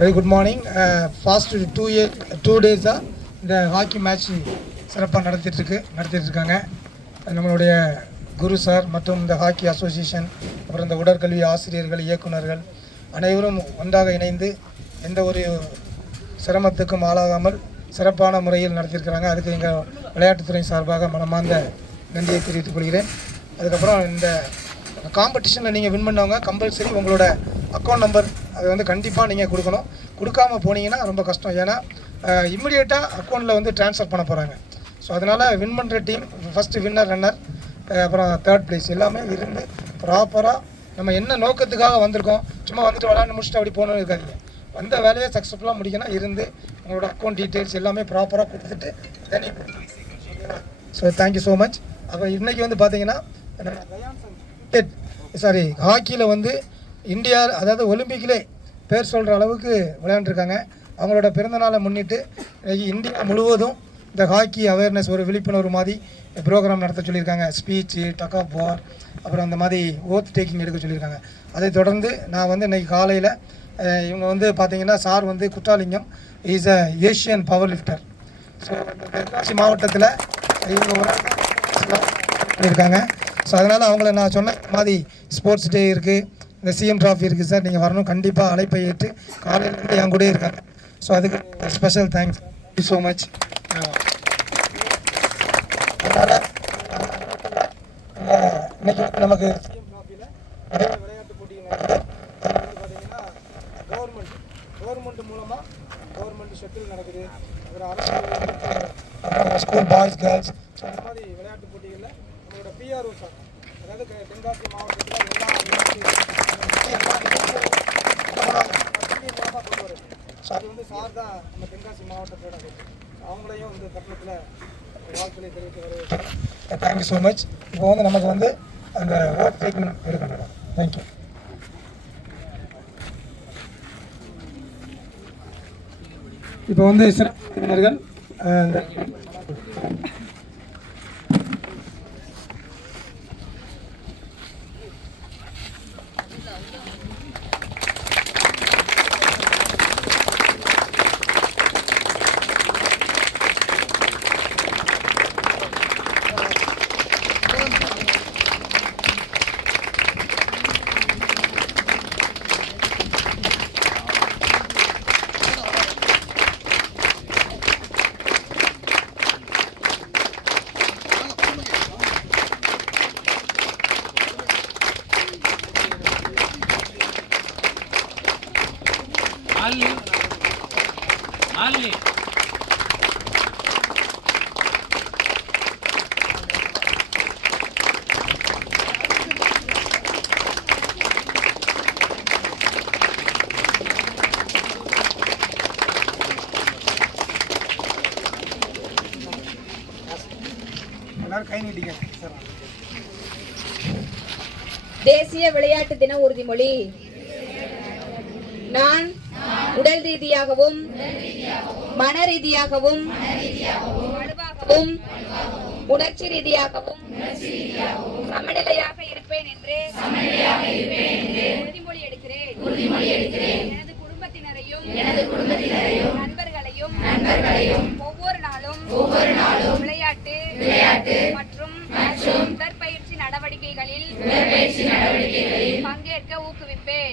Very good morning. Fast 2 டேஸாக இந்த hockey match சிறப்பாக நடத்திட்டுருக்காங்க. நம்மளுடைய குரு சார் மற்றும் இந்த ஹாக்கி அசோசியேஷன், அப்புறம் இந்த உடற்கல்வி ஆசிரியர்கள், இயக்குநர்கள் அனைவரும் ஒன்றாக இணைந்து எந்த ஒரு சிரமத்துக்கும் ஆளாகாமல் சிறப்பான முறையில் நடத்தியிருக்கிறாங்க. அதுக்கு எங்கள் விளையாட்டுத்துறை சார்பாக மனமார்ந்த நன்றியை தெரிவித்துக் கொள்கிறேன். அதுக்கப்புறம் இந்த காம்படிஷனில் நீங்கள் வின் பண்ணவங்க கம்பல்சரி உங்களோட அக்கௌண்ட் நம்பர் அது வந்து கண்டிப்பாக நீங்கள் கொடுக்கணும். கொடுக்காமல் போனீங்கன்னா ரொம்ப கஷ்டம். ஏன்னா இம்மிடியேட்டாக அக்கௌண்ட்டில் வந்து ட்ரான்ஸ்ஃபர் பண்ண போகிறாங்க. ஸோ அதனால் வின் பண்ணுற டீம் ஃபஸ்ட்டு வின்னர், ரன்னர், அப்புறம் தேர்ட் ப்ளேஸ் எல்லாமே இருந்து ப்ராப்பராக நம்ம என்ன நோக்கத்துக்காக வந்திருக்கோம், சும்மா வந்துட்டு விளையாண்டு முடிச்சுட்டு அப்படி போகணும்னு இருக்காதிங்க. வந்த வேலையை சக்ஸஸ்ஃபுல்லாக முடிக்கணும். இருந்து உங்களோட அக்கௌண்ட் டீட்டெயில்ஸ் எல்லாமே ப்ராப்பராக கொடுத்துட்டு then. So thank you so much. அப்போ இன்றைக்கி வந்து பார்த்தீங்கன்னா ஹாக்கியில் வந்து இந்தியா, அதாவது ஒலிம்பிக்கிலே பேர் சொல்கிற அளவுக்கு விளையாண்டுருக்காங்க. அவங்களோட பிறந்தநாளை முன்னிட்டு இந்தியா முழுவதும் இந்த ஹாக்கி அவேர்னஸ் ஒரு விழிப்புணர்வு மாதிரி ப்ரோக்ராம் நடத்த சொல்லியிருக்காங்க. ஸ்பீச்சு, டக் ஆஃப் வார், அப்புறம் அந்த மாதிரி ஓத் டேக்கிங் எடுக்க சொல்லியிருக்காங்க. அதை தொடர்ந்து நான் வந்து இன்றைக்கி காலையில் இவங்க வந்து பார்த்தீங்கன்னா சார் வந்து Kutralingam is a Asian power lift her. So Tenkasi மாவட்டத்தில் இவங்க ஒரு பண்ணியிருக்காங்க. ஸோ அதனால் அவங்கள நான் சொன்ன மாதிரி ஸ்போர்ட்ஸ் டே இருக்குது, இந்த சிஎம் ட்ராஃபி இருக்குது சார், நீங்கள் வரணும், கண்டிப்பாக அழைப்பை ஏற்று காலையிலேருந்து என் கூட இருக்காங்க. ஸோ அதுக்கு ஸ்பெஷல் தேங்க்ஸ் ஸோ மச். அதனால் இன்னைக்கு நமக்கு சிஎம் ட்ராஃபியில் நிறைய விளையாட்டு போட்டிகள் நடக்குது. பார்த்தீங்கன்னா கவர்மெண்ட் மூலமாக கவர்மெண்ட் ஷட்டில் நடக்குது, அப்புறம் அரசு ஸ்கூல் பாய்ஸ் கேர்ள்ஸ், ஸோ அந்த மாதிரி விளையாட்டு போட்டிகளில் நம்மளோட பிஆர்ஓ சார், அதாவது தென்காசி மாவட்டத்தில் மூலமாக கொண்டு வருது. ஸோ அது வந்து சார் தான் நம்ம தென்காசி மாவட்டத்தோட அவங்களையும் வந்து கட்டணத்தில் வாழ்த்துக்களை தெரிவித்து வருவது. Thank you so much. இப்போ வந்து நமக்கு வந்து அந்த ஓட் டேக்கிங் எடுக்கணும். தேங்க்யூ. இப்போ வந்து சிறப்பு விருந்தினர்கள் தேசிய விளையாட்டு தின உறுதிமொழி. நான் உடல் ரீதியாகவும் மன ரீதியாகவும் வலுவாகவும் உணர்ச்சி ரீதியாகவும் சமநிலையாக இருப்பேன் என்று உறுதிமொழி எடுக்கிறேன். எனது குடும்பத்தினரையும் நண்பர்களையும் ஒவ்வொரு நாளும் விளையாட்டு மற்றும் உடற்பயிற்சி நடவடிக்கைகளில் பங்கேற்க ஊக்குவிப்பேன்.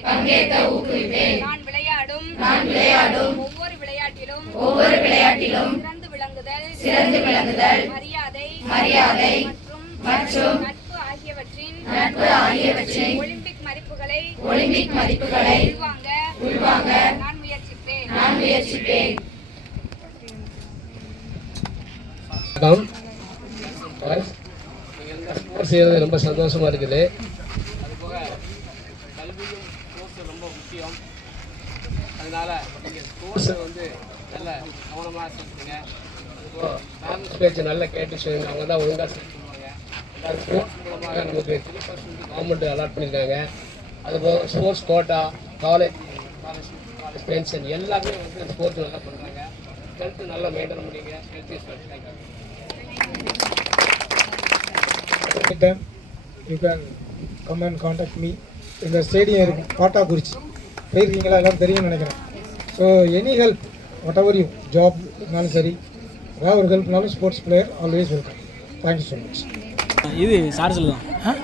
நான் விளையாடும் ஒவ்வொரு விளையாட்டிலும் சிறந்து விளங்குதல், மரியாதை மற்றும் நட்பு ஆகியவற்றின் ஒலிம்பிக் மதிப்புகளை உள்வாங்க நான் முயற்சிப்பேன். ஸ்போர்ட்ஸ் செய்கிறது ரொம்ப சந்தோஷமாக இருக்குது. அதுபோக கல்வியும் ஸ்போர்ட்ஸும் ரொம்ப முக்கியம். அதனால் நீங்கள் ஸ்போர்ட்ஸை வந்து நல்ல கவனமாக செலுத்துங்க. அதுபோக பேரண்ட்ஸ் பேச்சு நல்லா கேட்டு செய்யுங்க. அவங்க தான் ஒழுங்காக செலுத்துவாங்க. எல்லாரும் ஸ்போர்ட்ஸ் மூலமாக நமக்கு 3% கவர்மெண்ட் அலாட் பண்ணியிருக்காங்க. அதுபோக ஸ்போர்ட்ஸ் கோட்டா, காலேஜ் பென்ஷன் எல்லாமே வந்து ஸ்போர்ட்ஸ் நல்லா பண்ணுறாங்க. ஹெல்த்து நல்லா மெயின்டைன் பண்ணிங்க. Health is wealth. You can come and contact me. இந்த ஸ்டேடியம் இருக்குது, பாட்டாக்குறிச்சி போயிருக்கீங்களா, எல்லாம் தெரியும்னு நினைக்கிறேன். So so any help whatever you ஜாப்னாலும் சரி, ஏதாவது ஒரு ஹெல்ப்னாலும் sports player always welcome. Thank you so much. இது சார்ஜில் தான்